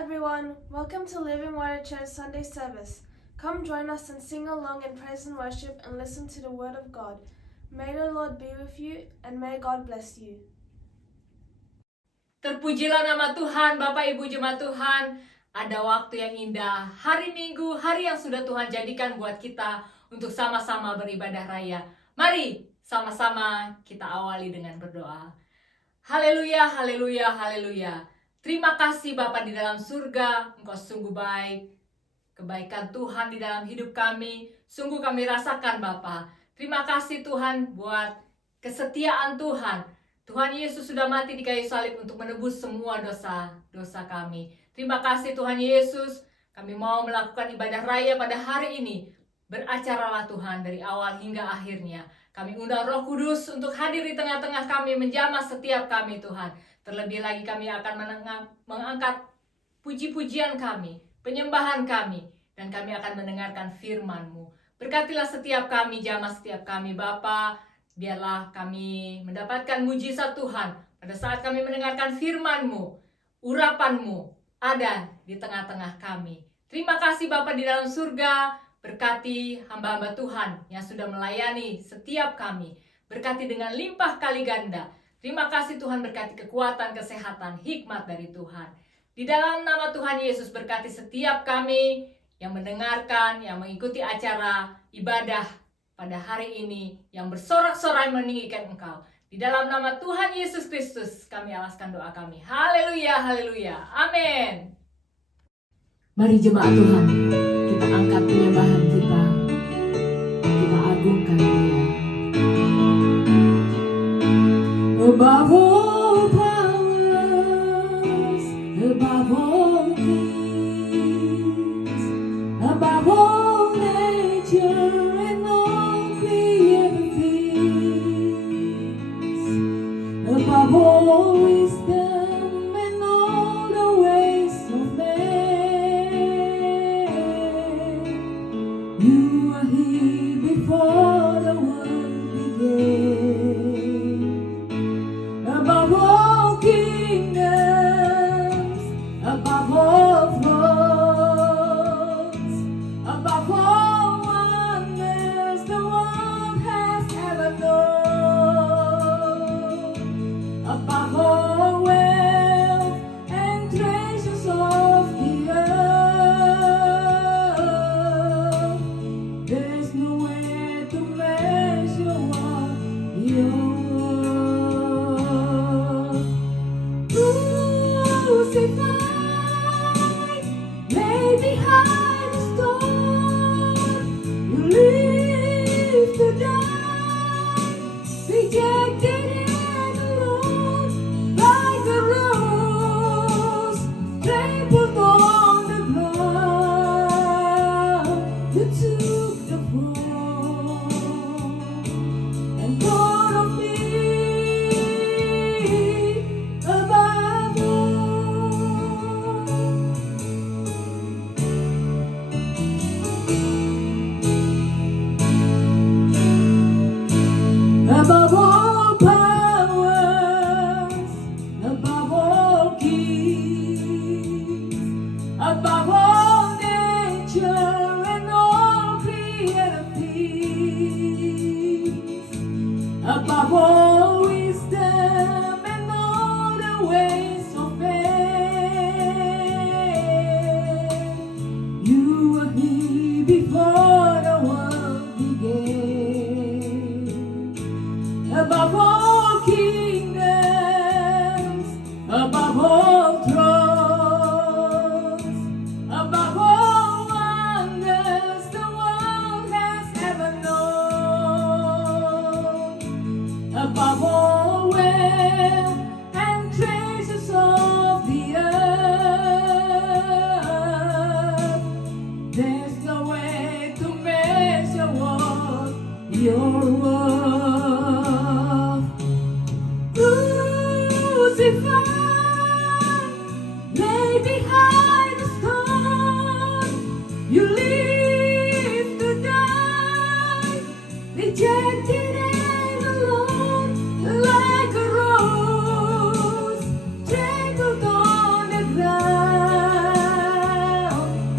everyone, welcome to Living Water Church Sunday service. Come join us and sing along in praise and worship and listen to the word of God. May the Lord be with you and may God bless you. Terpujilah nama Tuhan, Bapak Ibu Jemaat Tuhan. Ada waktu yang indah, hari Minggu, hari yang sudah Tuhan jadikan buat kita untuk sama-sama beribadah raya. Mari sama-sama kita awali dengan berdoa. Haleluya, haleluya, haleluya. Terima kasih Bapa di dalam surga, Engkau sungguh baik. Kebaikan Tuhan di dalam hidup kami, sungguh kami rasakan Bapa. Terima kasih Tuhan buat kesetiaan Tuhan. Tuhan Yesus sudah mati di kayu salib untuk menebus semua dosa kami. Terima kasih Tuhan Yesus, kami mau melakukan ibadah raya pada hari ini. Beracaralah Tuhan dari awal hingga akhirnya. Kami undang Roh Kudus untuk hadir di tengah-tengah kami, menjamah setiap kami Tuhan. Terlebih lagi kami akan mengangkat puji-pujian kami, penyembahan kami, dan kami akan mendengarkan firman-Mu. Berkatilah setiap kami, jamah setiap kami Bapa. Biarlah kami mendapatkan mujizat Tuhan pada saat kami mendengarkan firman-Mu, urapan-Mu ada di tengah-tengah kami. Terima kasih Bapa di dalam surga, berkati hamba-hamba Tuhan yang sudah melayani setiap kami. Berkati dengan limpah kali ganda. Terima kasih Tuhan, berkati kekuatan, kesehatan, hikmat dari Tuhan. Di dalam nama Tuhan Yesus berkati setiap kami yang mendengarkan, yang mengikuti acara ibadah pada hari ini, yang bersorak-sorai meninggikan Engkau. Di dalam nama Tuhan Yesus Kristus kami alaskan doa kami. Haleluya, haleluya, amin. Mari jemaat Tuhan, kita angkat penyembahan kita agungkan Dia. Above all powers, above all kings, above all nature and all created things, above all wisdom and all the ways of man, you are here before the world began. Above all kingdoms, above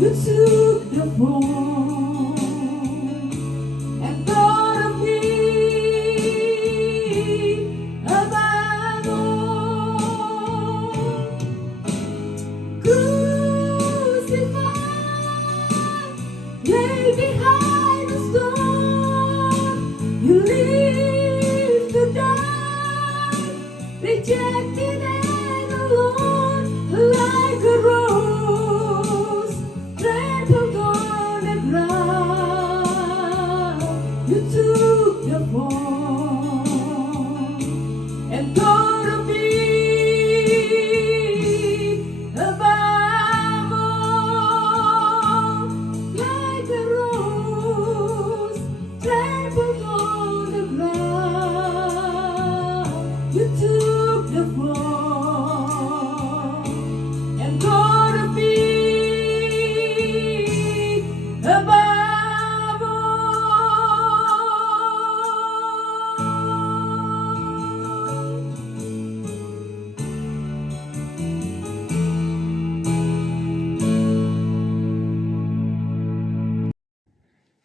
You took the fall and thought of me above all. Crucified, lay behind the stone. You lived to die, rejected and alone, like a rose trampled on the ground. You took the fall and thought of me above all, like a rose trampled on the ground. You took the fall and thought of me above all.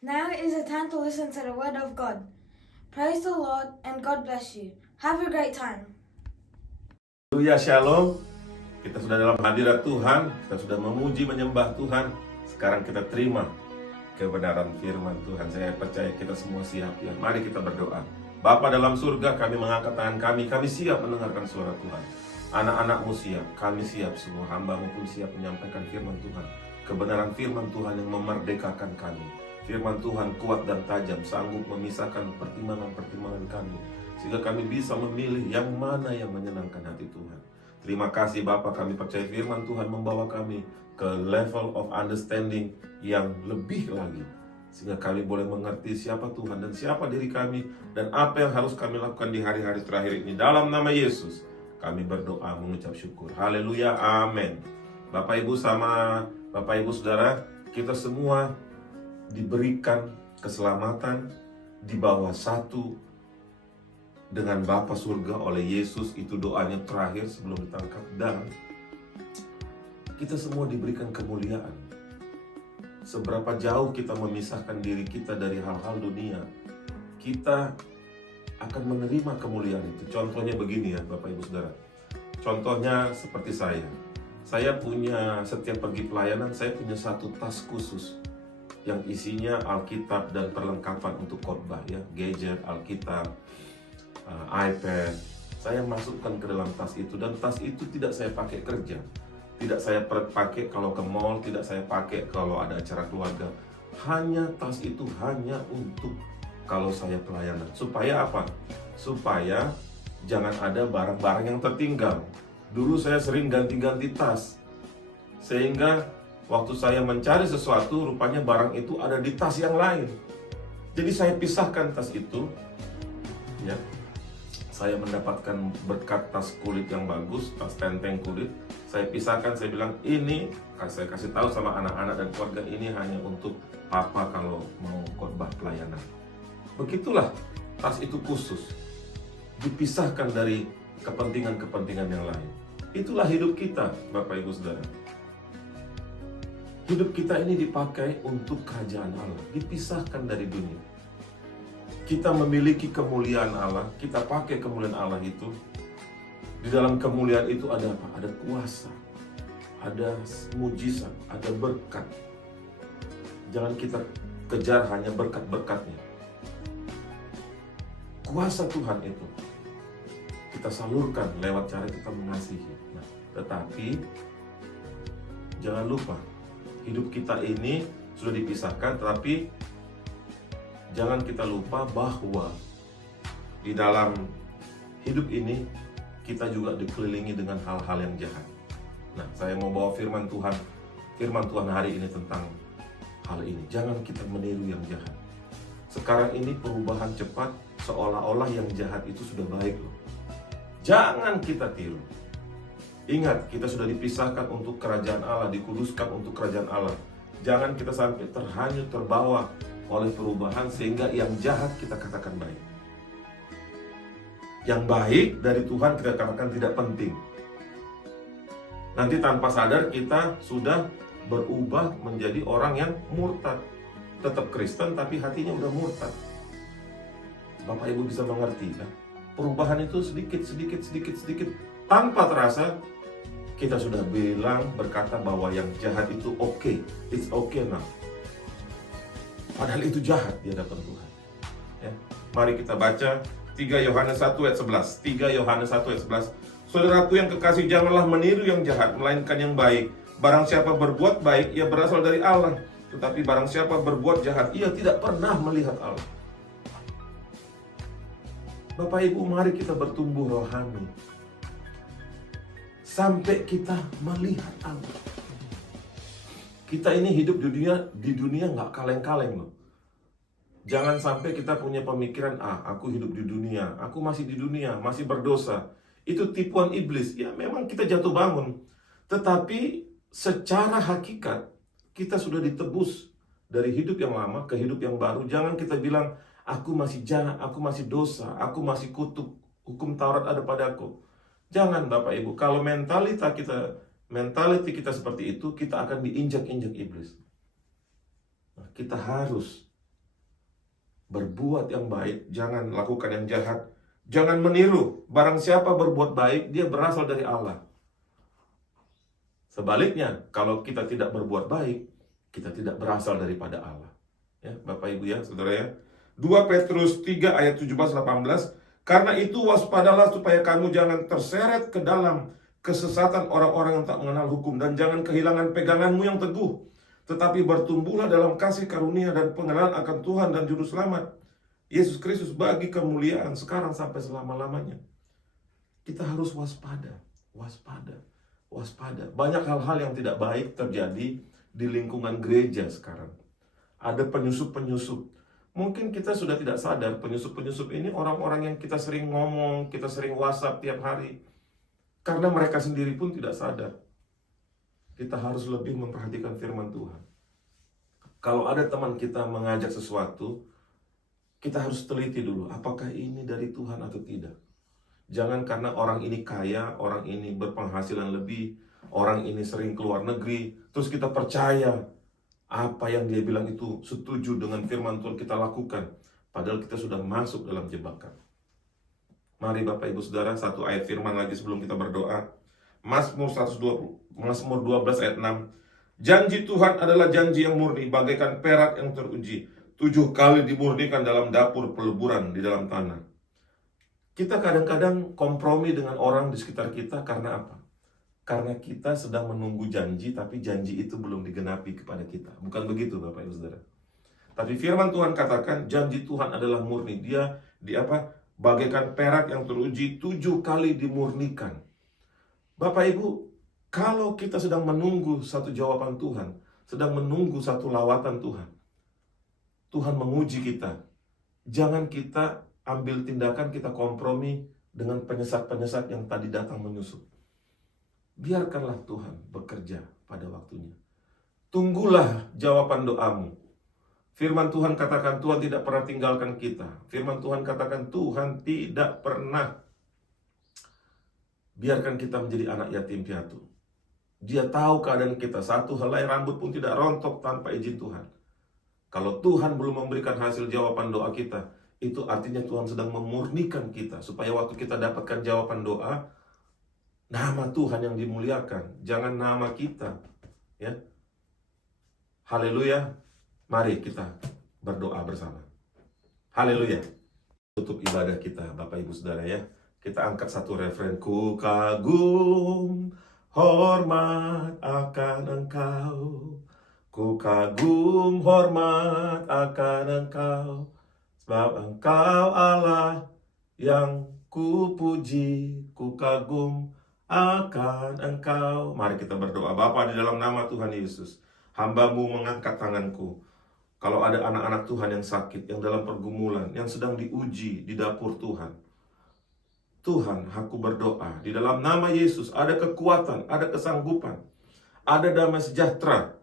Now is the time to listen to the word of God. Praise the Lord and God bless you. Have a great time. Haleluya, shalom. Kita sudah dalam hadirat Tuhan, kita sudah memuji menyembah Tuhan. Sekarang kita terima kebenaran firman Tuhan. Saya percaya kita semua siap ya. Mari kita berdoa. Bapa dalam surga, kami mengangkat tangan kami siap mendengarkan suara Tuhan. Anak-anakmu siap, kami siap, semua hamba-Mu pun siap menyampaikan firman Tuhan. Kebenaran firman Tuhan yang memerdekakan kami. Firman Tuhan kuat dan tajam, sanggup memisahkan pertimbangan-pertimbangan kami, sehingga kami bisa memilih yang mana yang menyenangkan hati Tuhan. Terima kasih Bapa, kami percaya firman Tuhan membawa kami ke level of understanding yang lebih lagi, sehingga kami boleh mengerti siapa Tuhan dan siapa diri kami, dan apa yang harus kami lakukan di hari-hari terakhir ini. Dalam nama Yesus kami berdoa mengucap syukur. Haleluya, amin. Bapak Ibu sama Bapak Ibu Saudara, kita semua diberikan keselamatan di bawah satu dengan Bapa surga oleh Yesus. Itu doanya terakhir sebelum ditangkap. Dan kita semua diberikan kemuliaan. Seberapa jauh kita memisahkan diri kita dari hal-hal dunia, kita akan menerima kemuliaan itu. Contohnya begini ya Bapak Ibu Saudara. Contohnya seperti saya punya, setiap pergi pelayanan saya punya satu tas khusus yang isinya Alkitab dan perlengkapan untuk khotbah ya, gadget, Alkitab, iPad. Saya masukkan ke dalam tas itu, dan tas itu tidak saya pakai kerja, tidak saya pakai kalau ke mall, tidak saya pakai kalau ada acara keluarga. Hanya tas itu hanya untuk kalau saya pelayanan. Supaya apa? Supaya jangan ada barang-barang yang tertinggal. Dulu saya sering ganti-ganti tas, sehingga waktu saya mencari sesuatu, rupanya barang itu ada di tas yang lain. Jadi saya pisahkan tas itu, ya. Saya mendapatkan berkat tas kulit yang bagus, tas tenteng kulit. Saya pisahkan, saya bilang ini, saya kasih tahu sama anak-anak dan keluarga, ini hanya untuk papa kalau mau khotbah pelayanan. Begitulah, tas itu khusus, dipisahkan dari kepentingan-kepentingan yang lain. Itulah hidup kita, Bapak Ibu Saudara. Hidup kita ini dipakai untuk kerajaan Allah, dipisahkan dari dunia. Kita memiliki kemuliaan Allah, kita pakai kemuliaan Allah itu. Di dalam kemuliaan itu ada apa? Ada kuasa, ada mujizat, ada berkat. Jangan kita kejar hanya berkat-berkatnya. Kuasa Tuhan itu kita salurkan lewat cara kita mengasihi. Nah, tetapi jangan lupa, hidup kita ini sudah dipisahkan, tetapi jangan kita lupa bahwa di dalam hidup ini kita juga dikelilingi dengan hal-hal yang jahat. Nah, saya mau bawa firman Tuhan hari ini tentang hal ini. Jangan kita meniru yang jahat. Sekarang ini perubahan cepat, seolah-olah yang jahat itu sudah baik loh. Jangan kita tiru. Ingat, kita sudah dipisahkan untuk kerajaan Allah, dikuduskan untuk kerajaan Allah. Jangan kita sampai terhanyut, terbawa oleh perubahan sehingga yang jahat kita katakan baik. Yang baik dari Tuhan kita katakan tidak penting. Nanti tanpa sadar kita sudah berubah menjadi orang yang murtad. Tetap Kristen tapi hatinya udah murtad. Bapak Ibu bisa mengerti kan? Perubahan itu sedikit tanpa terasa kita sudah berkata bahwa yang jahat itu oke, it's okay now. Padahal itu jahat di hadapan Tuhan. Ya. Mari kita baca 3 Yohanes 1 ayat 11. 3 Yohanes 1 ayat 11. Saudaraku yang kekasih, janganlah meniru yang jahat, melainkan yang baik. Barang siapa berbuat baik, ia berasal dari Allah. Tetapi barang siapa berbuat jahat, ia tidak pernah melihat Allah. Bapak Ibu, mari kita bertumbuh rohani sampai kita melihat Allah. Kita ini hidup di dunia nggak kaleng-kaleng loh. Jangan sampai kita punya pemikiran, aku hidup di dunia, aku masih di dunia, masih berdosa. Itu tipuan iblis. Ya memang kita jatuh bangun. Tetapi secara hakikat, kita sudah ditebus dari hidup yang lama ke hidup yang baru. Jangan kita bilang, aku masih jahat, aku masih dosa, aku masih kutuk, hukum Taurat ada padaku. Jangan Bapak Ibu, kalau mentality kita seperti itu, kita akan diinjak-injak iblis. Nah, kita harus berbuat yang baik, jangan lakukan yang jahat, jangan meniru. Barang siapa berbuat baik, dia berasal dari Allah. Sebaliknya, kalau kita tidak berbuat baik, kita tidak berasal daripada Allah. Ya, Bapak Ibu ya, Saudara ya. 2 Petrus 3 ayat 17-18. Karena itu waspadalah supaya kamu jangan terseret ke dalam kesesatan orang-orang yang tak mengenal hukum, dan jangan kehilangan peganganmu yang teguh, tetapi bertumbuhlah dalam kasih karunia dan pengenalan akan Tuhan dan Juru Selamat Yesus Kristus bagi kemuliaan sekarang sampai selama-lamanya. Kita harus waspada. Banyak hal-hal yang tidak baik terjadi di lingkungan gereja sekarang. Ada penyusup-penyusup. Mungkin kita sudah tidak sadar penyusup-penyusup ini orang-orang yang kita sering ngomong, kita sering WhatsApp tiap hari. Karena mereka sendiri pun tidak sadar. Kita harus lebih memperhatikan firman Tuhan. Kalau ada teman kita mengajak sesuatu, kita harus teliti dulu, apakah ini dari Tuhan atau tidak. Jangan karena orang ini kaya, orang ini berpenghasilan lebih, orang ini sering keluar negeri, terus kita percaya apa yang dia bilang itu setuju dengan firman Tuhan kita lakukan. Padahal kita sudah masuk dalam jebakan. Mari Bapak Ibu Saudara, satu ayat firman lagi sebelum kita berdoa. Mazmur 12 ayat 6. Janji Tuhan adalah janji yang murni, bagaikan perak yang teruji. 7 kali dimurnikan dalam dapur peleburan di dalam tanah. Kita kadang-kadang kompromi dengan orang di sekitar kita karena apa? Karena kita sedang menunggu janji, tapi janji itu belum digenapi kepada kita. Bukan begitu Bapak Ibu Saudara. Tapi firman Tuhan katakan janji Tuhan adalah murni. Dia bagaikan perak yang teruji, 7 kali dimurnikan. Bapak Ibu, kalau kita sedang menunggu satu jawaban Tuhan, sedang menunggu satu lawatan Tuhan, Tuhan menguji kita. Jangan kita ambil tindakan, kita kompromi dengan penyesat-penyesat yang tadi datang menyusup. Biarkanlah Tuhan bekerja pada waktunya. Tunggulah jawaban doamu. Firman Tuhan katakan Tuhan tidak pernah tinggalkan kita. Firman Tuhan katakan Tuhan tidak pernah biarkan kita menjadi anak yatim piatu. Dia tahu keadaan kita. Satu helai rambut pun tidak rontok tanpa izin Tuhan. Kalau Tuhan belum memberikan hasil jawaban doa kita, itu artinya Tuhan sedang memurnikan kita. Supaya waktu kita dapatkan jawaban doa, nama Tuhan yang dimuliakan, jangan nama kita. Ya. Haleluya. Mari kita berdoa bersama. Haleluya. Tutup ibadah kita Bapak Ibu Saudara ya. Kita angkat satu referen. Ku kagum hormat akan Engkau. Ku kagum hormat akan Engkau. Sebab Engkau Allah yang ku puji, ku kagum akan Engkau. Mari kita berdoa. Bapa, di dalam nama Tuhan Yesus, hamba-Mu mengangkat tanganku. Kalau ada anak-anak Tuhan yang sakit, yang dalam pergumulan, yang sedang diuji di dapur Tuhan, Tuhan, aku berdoa, di dalam nama Yesus ada kekuatan, ada kesanggupan, ada damai sejahtera.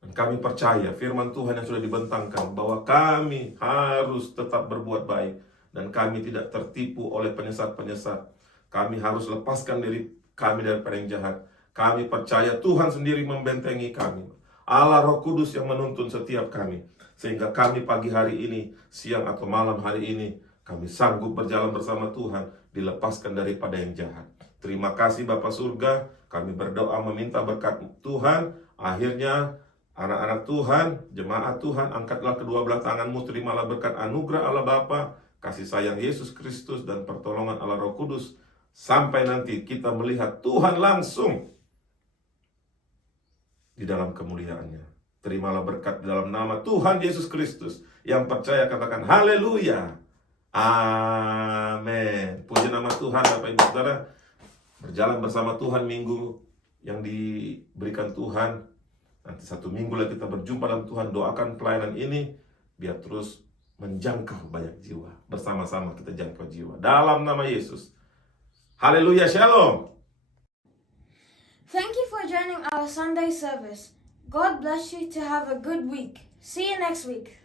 Dan kami percaya firman Tuhan yang sudah dibentangkan bahwa kami harus tetap berbuat baik dan kami tidak tertipu oleh penyesat-penyesat. Kami harus lepaskan diri kami daripada yang jahat. Kami percaya Tuhan sendiri membentengi kami. Allah Roh Kudus yang menuntun setiap kami. Sehingga kami pagi hari ini, siang atau malam hari ini, kami sanggup berjalan bersama Tuhan, dilepaskan daripada yang jahat. Terima kasih Bapa Surga, kami berdoa meminta berkat Tuhan. Akhirnya anak-anak Tuhan, jemaat Tuhan, angkatlah kedua belah tanganmu, terimalah berkat anugerah Allah Bapa, kasih sayang Yesus Kristus, dan pertolongan Allah Roh Kudus. Sampai nanti kita melihat Tuhan langsung di dalam kemuliaannya. Terimalah berkat di dalam nama Tuhan Yesus Kristus. Yang percaya katakan haleluya. Amin. Puji nama Tuhan Bapak Ibu Saudara. Berjalan bersama Tuhan minggu yang diberikan Tuhan. Nanti 1 minggu lagi kita berjumpa dalam Tuhan. Doakan pelayanan ini biar terus menjangkau banyak jiwa. Bersama-sama kita jangkau jiwa. Dalam nama Yesus. Haleluya, shalom. Thank you for joining our Sunday service. God bless you to have a good week. See you next week.